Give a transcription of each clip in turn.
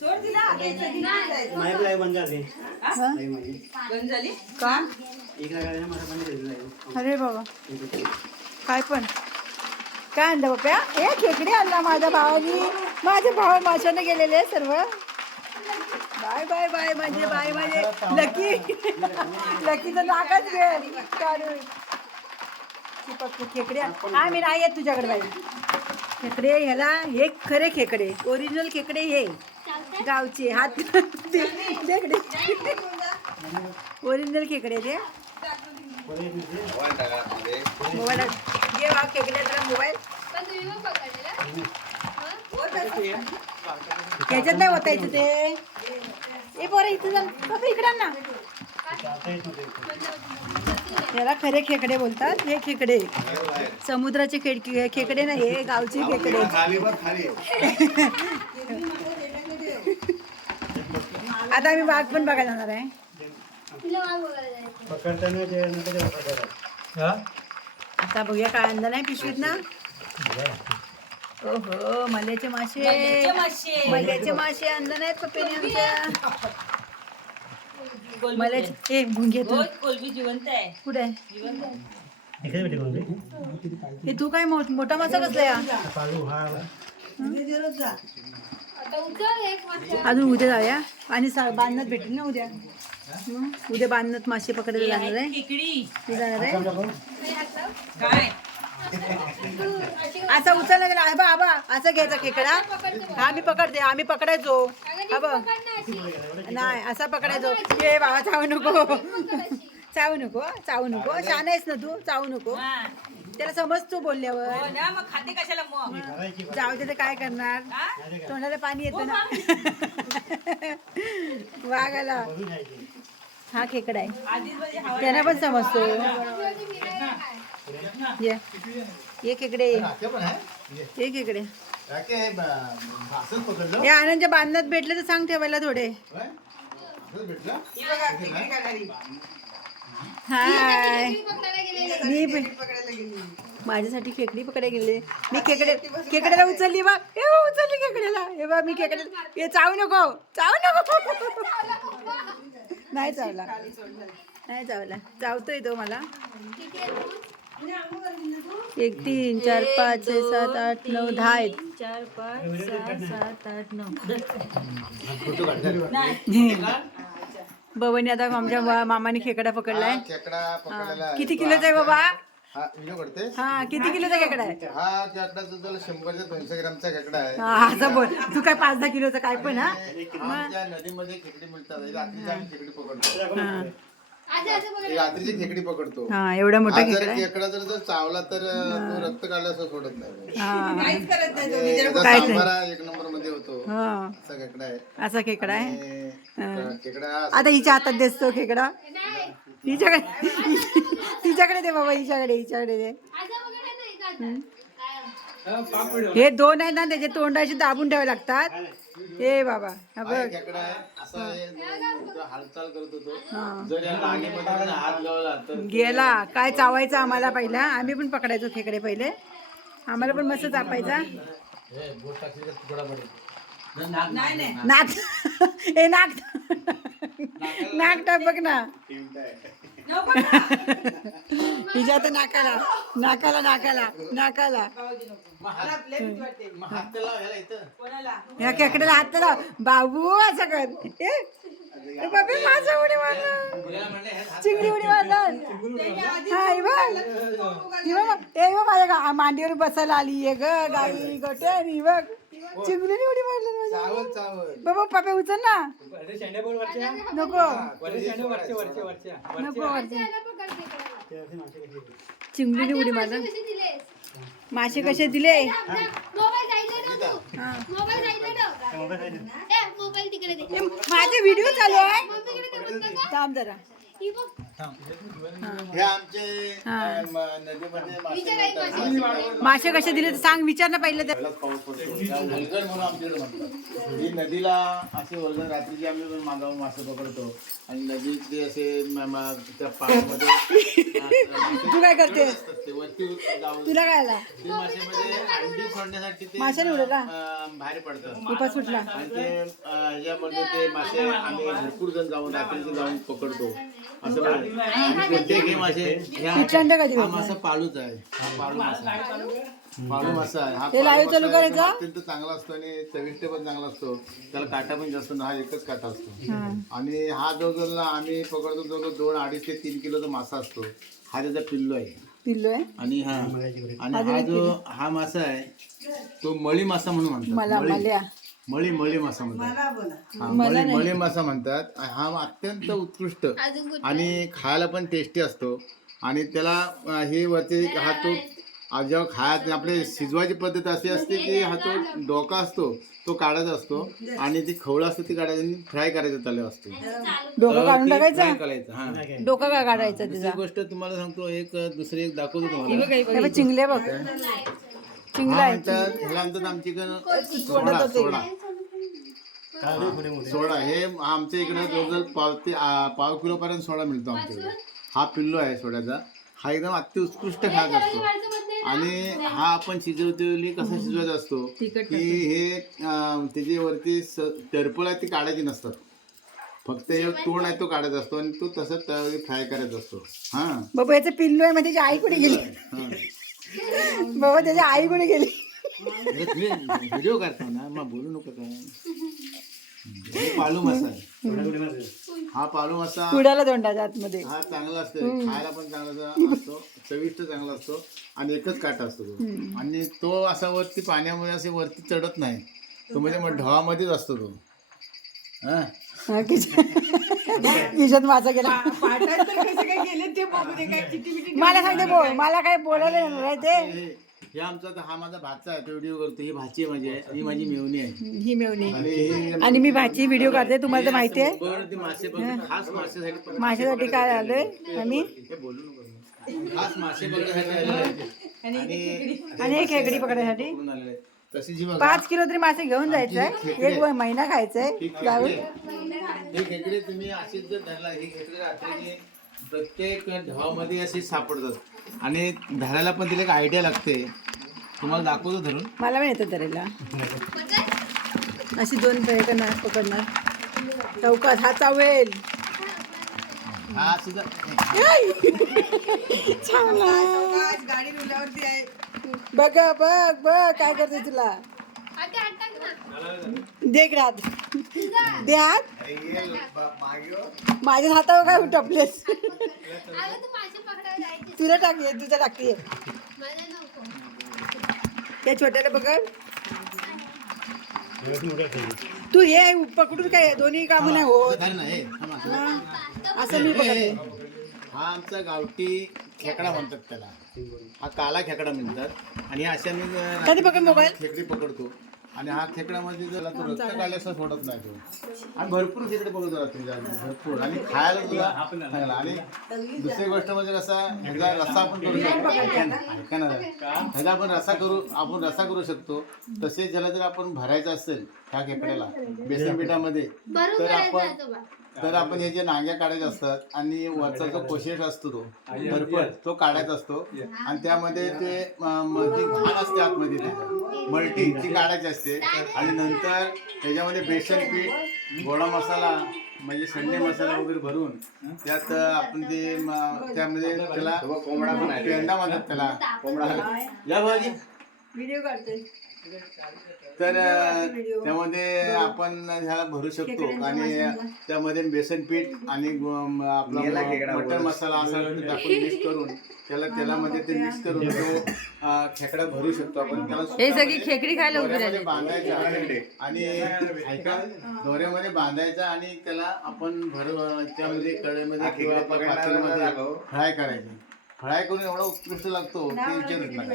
सोड तिला. बंद झाले. हा? माझी बंद झाली? का? एक लागायला मला अरे बाबा. काय पण. काय आणलं बाप्या? हे खेकडे आणला माझ्या भावानी. माझे भाव माशाने गेलेले सर्व. बाय बाय बाय म्हणजे बाय म्हणजे लकी. लकीचं नाकच गेल काढून. ती फक्त खेकडे आण- हा मी नाही येत तुझ्याकडे बाई. खेकडे ह्याला. हे खरे खेकडे. ओरिजिनल खेकडे हे. गावचे हात ओरिजिनल खेकडे ते. मोबाईल खेकडे जरा मोबाईल. त्याच्यात नाही होतायचं ते. ए बरं इथं इकडे ना याला खरे खेकडे बोलतात. हे खेकडे. समुद्राचे खेडके खेकडे नाही हे गावचे खेकडे. आता आम्ही वाघ पण बघायला जाणार आहे. पकडताना ते नंतर ते पकडतात. आता बघूया काय आणलं नाही पिशवीत ना. ओहो मल्याचे मासे. मासे. मल्याचे मासे आणलं नाहीत पप्पेने आमच्या. मल्याचे ए भुंगे तू. कोलबी जिवंत आहे. कुठे आहे? जिवंत आहे. इकडे भेटे कोणते? हे तू काय मो- मोठा मासा कसला या पाळू हा. अजून उद्या जाऊया. आणि सा- बांधण्यात भेटेल ना उद्या? मग उद्या बांधण्यात मासे पकडायला जाणार आहे. जाणार आहे. काय? असा उचलला गेला. आबा आबा असं घ्यायचा खेकडा. हा मी पकडते आम्ही पकडायचो. हा बघ नाही असा पकडायचो. ए बाबा चावू नको. चावू नको चावू नको. छान आहेस ना तू? चावू नको. हा. त्याला समजतो बोलल्यावर. हो ना मग खाते कशाला मग? जाऊ दे तर काय करणार? हा? तोंडाला पाणी येतं ना. वाघाला हा खेकडा आहे. आधीच म्हणजे हवा त्यांना पण समजतो. ये. ये खेकडे ये. ये. खेकडे. हे आनंदच्या बांधण्यात भेटले तर सांग ठेवायला थोडे. हाय? मी पण- माझ्यासाठी खेकडी पकडायला गेले. मी खेकडे खेकड्याला उचलली बा. हे बा, उचलली खेकड्याला. हे बा मी खेकड्याला हे चावू नको. चावू नको. नाही चावला. नाही चावला. चावतोय तो मला. एक तीन चार पाच छे सात आठ नऊ दहा आहेत. चार पाच सहा सात आठ नऊ. बबनी आता आमच्या मा- मामाने खेकडा पकडलाय. खेकडा हा. किती किलोचा आहे बाबा? हा व्हिडिओ करते हा किती किलोचा खेकडा आहे? हा खेकडा तुझा ते दोनशे ग्रामचा खेकडा आहे. हा असं बोल. तू काय पाच दहा किलोचा काय पण हा? आमच्या नदीमध्ये खेकडी मिळतात. रात्रीची आम्ही खेकडी पकडतो. हा. रात्रीची खेकडी पकडतो. हा एवढा मोठा जर खेकडा आहे? खेकडा जर जर चावला तर तो रक्त काढला असं सोडत नाही. हा. काहीच करत नाही त्याचा काय ते? सांबारा एक नंबरमध्ये होतो. हा. असा खेकडा आहे. असा खेकडा आहे? आणि आता हिच्या हातात दिसतो खेकडा. हिच्याकडे तिच्याकडे दे बाबा हिच्याकडे हिच्याकडे दे. हे दोन आहेत ना त्याचे तोंडाशी दाबून ठेवावे लागतात. हे बाबा हा बघ. गेला. काय चावायचं आम्हाला पहिला? आम्ही पण पकडायचो खेकडे पहिले. आम्हाला पण मस्त चापायचा. नाही नाही नाक. हे नाक. नाक टाक बघ ना. नको ना. हिच्या तर नाकाला. नाकाला नाकाला. नाकाला. ह्या खेकड्याला हात लाव. बाबू असं कर. बाबे माझं उडी मारलं. चिंगडी उडी मारलं. हा बघ. हे. बघ. माझ्या गा- मांडीवर बसायला आली. आहे ग गाई गोटे आणि बघ. चिंगडीने उडी मारलं माझ्या बाबा पापे उचल ना. नको. नको. चिंगडीने उडी मारलं मासे कसे दिले? मोबाईल तिकडे दे. ए, माझे व्हिडिओ चालू आहे? थांब जरा. ही बघ. हे आमचे अं, म- नदीमध्ये मासे मिळतात. मासे कसे दिले सांग विचार ना पहिले तर. पहिलाच पाऊस पडतो. त्या वलगण म्हणून आमच्याकडे म्हणतात. ही नदीला असे वलगण रात्रीची आम्ही पण मागावून मासे पकडतो. आणि नदीतले असे म- म- त्या पाण्यामध्ये तू काय करतेस ते वरती जाऊन तुला काय आला? ते मासेमध्ये अंडी सोडण्यासाठी ते माशाने उडवला? अं, बाहेर पडतात. उपास सुटला आणि ते अं, ते मासे आम्ही भरपूर जण जाऊन रात्रीचे जाऊन पकडतो. असं मासे ह्या- कधी हा? मासा पाळूच आहे. हा पाळू मासा आहे. पाळू मासा आहे. हा हे live पाळू चालू मासा आहे. करायचा? अत्यंत चांगला असतो आणि चविष्ट पण चांगला असतो. त्याला काटा पण जास्त नाही, हा एकच काटा असतो. हा. आणि हा जो जो आम्ही पकडतो जो दोन अडीच ते तीन किलोचा मासा असतो. हा त्याचा पिल्लो आहे. पिल्लो आहे? आणि हा आणि हा जो हा मासा आहे तो मळी मासा म्हणून म्हणतात. मला मळी. मल्या. मळी मळी मासा म्हणतात. हा, मळी मळी मासा म्हणतात. हा अत्यंत उत्कृष्ट? आणि खायला पण टेस्टी असतो. आणि त्याला अं, हे वरती हा तो आ, जेव्हा खायला आपले शिजवायची पद्धत अशी असते की हा तो डोका असतो तो काढायचा असतो आणि ती खवळा असतो ती काढायची आणि फ्राय करायचा त्याला असतो. डोकं काढून टाकायचं? करायचं हा. डोकं काय काढायचं दुसरी त्याचा गोष्ट तुम्हाला सांगतो एक दुसरी एक दाखवतो तुम्हाला. हे बघ, चिंगले बघ. चिंगला हा आहे म्हणतात ह्याला म्हणतात आमच्याकडे सोडा सोडा सोडा. हे आमच्या इकडे जवळजवळ पाव ते आ, पाव किलो पर्यंत सोडा मिळतो आमच्याकडे हा पिल्लो आहे सोड्याचा. हा एकदम अत्युत्कृष्ट खात असतो. आणि हा आपण शिजवतेली कसा शिजवायचा असतो की हे अं, त्याच्यावरती टरपल आहे ती काढायची नसतात. फक्त हे तोंड आहे तो काढायचा असतो आणि तो तसंच त्यावेळी फ्राय करायचा असतो. हा. बाबा याचं पिल्लो आहे मग त्याची आई कुठे गेली? बाबा त्याची आई कुठे गेली? व्हिडिओ करतो ना मग बोलू नको काय. पालू मासा हा पालू मासा कुडाला तोंडाच्या आतमध्ये. हा चांगला असतो. खायला पण चांगला असतो चविष्ट चांगला असतो आणि एकच काटा असतो तो. आणि तो असा वरती पाण्यामुळे असे वरती चढत नाही. तो म्हणजे मग ढवामध्येच असतो तो. हा? हा, किशन किशन माझा गेला. मला सांगते बोल. मला काय बोलायला येणार आहे ते? हे हे आमचा हा माझा भाचा आहे तो व्हिडिओ करतो. ही भाची आहे माझी आहे ही माझी मेवणी आहे. ही मिळवणी आणि हे आणि मी भाची व्हिडिओ काढते तुम्हाला तर माहिती आहे. मासे खास मासेसाठी माझ्यासाठी काय आलोय? आम्ही? हे बोलू नको. ना. खास मासे पकडण्यासाठी आलेले. आणि आणि एक आलेले. आहे. तशी जी बघा. पाच किलो तरी मासे घेऊन जायचंय. एक महिना खायचंय जाऊन. हे खेकडे तुम्ही अशीच जर धरला हे खेकडे रात्रीचे प्रत्येक ढवामध्ये असे सापडतात. आणि धरायला पण तिला एक आयडिया लागते. तुम्हाला दाखवतो धरून. मला पण येतं धरायला. अशी दोन पे करणार पकडणार. चौकात हा चावेल. हा सुद्धा. बघ बघ बघ काय करते तुला? आता हात टाक ना. दे हात. माझ्या हातावर काय टपलेस? तुला टाकये तुझा नको त्या छोट्याला पकड. तू हे पकडून काय दोन्ही कामं नाही होत. असं मी पकडते हा आमचा गावठी खेकडा म्हणतात त्याला. हा काला खेकडा म्हणतात. आणि अशा मी कधी पकड मोबाईल? खेकडी पकडतो. आणि हा खेकड्यामध्ये जर तो रक्त काढल्यास सोडत नाही तो. आणि भरपूर खेकडे पकडतो आधी, भरपूर. आणि खायला सुद्धा चांगला आणि दुसरी गोष्ट म्हणजे कसा ह्याचा रस्सा आपण करू शकतो. ऐका ना, जरा. ह्याचा आपण रसा करू आपण रसा करू शकतो. तसेच ज्याला जर आपण भरायचं असेल ह्या खेकड्याला बेसन पिठामध्ये भरून तर आपण तर आपण हे जे नांग्या काढायचे असतात आणि वरचा जो कोशेष असतो तो भरपूर तो काढायचा असतो. आणि त्यामध्ये ते ती घाण असते आतमध्ये त्याच्या मल्टी ती काढायची असते. आणि नंतर त्याच्यामध्ये बेसन पीठ गोडा मसाला म्हणजे संडे मसाला वगैरे भरून त्यात आपण ते त्यामध्ये त्याला कोंबडा पण पेंडा म्हणतात त्याला. कोंबडा. या भाजी. व्हिडिओ काढते तर त्यामध्ये आपण ह्याला भरू शकतो आणि त्यामध्ये बेसन पीठ आणि आपला मटन मसाला असा टाकून मिक्स करून त्याला तेलामध्ये ते मिक्स करून तो खेकडा भरू शकतो आपण. त्याला हे सगळी खेकडी खायला बांधायचा. आणि ऐका दोऱ्यामध्ये बांधायचा आणि त्याला आपण भर त्यामध्ये कढईमध्ये किंवा पातेल्यामध्ये फ्राय करायचे. फ्राय करून एवढा उत्कृष्ट लागतो की विचारच नाही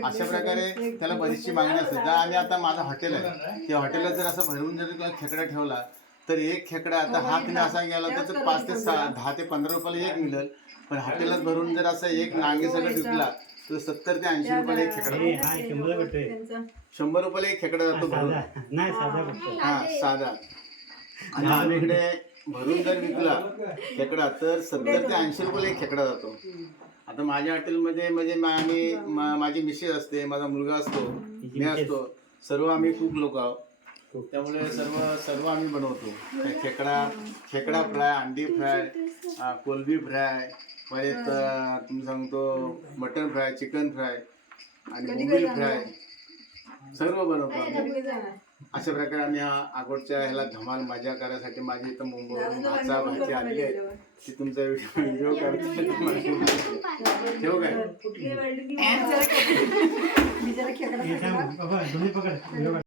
अशा प्रकारे त्याला बरीचशी मागणी असते. त्या- आणि आता माझं हॉटेल आहे त्या हॉटेलला जर असं भरवून जर तुला खेकडा ठेवला तर एक खेकडा आता हातने असा गेला तर तो पाच ते सहा दहा ते पंधरा रुपयाला एक मिळेल. पण हॉटेलात भरून जर असं एक नांगे सगळं विकला तर सत्तर ते ऐंशी रुपयाला एक खेकडा हे हा शंभर रुपयाला एक खेकडा जातो भरून साधा. नाही साधा फक्त. हा साधा. आणि आपल्या इकडे भरून जर विकला खेकडा तर सत्तर ते ऐंशी रुपयाला एक खेकडा जातो. आता माझ्या हॉटेलमध्ये म्हणजे मा- आम्ही मा- माझी मिसेस असते माझा मुलगा असतो मी असतो सर्व आम्ही खूप लोक आहोत. त्यामुळे सर्व सर्व आम्ही बनवतो. खेकडा खेकडा फ्राय अंडी फ्राय कोलबी फ्राय परत तुम्ही सांगतो मटन फ्राय चिकन फ्राय आणि बोंबील फ्राय. सर्व बनवतो आम्ही अशा प्रकारे आम्ही हा आगोडच्या ह्याला धमाल मजा करायसाठी माझी इथं मुंबईवरून भाचा भाची आली आहे. ती तुमचा व्हिडिओ ठेवू काय?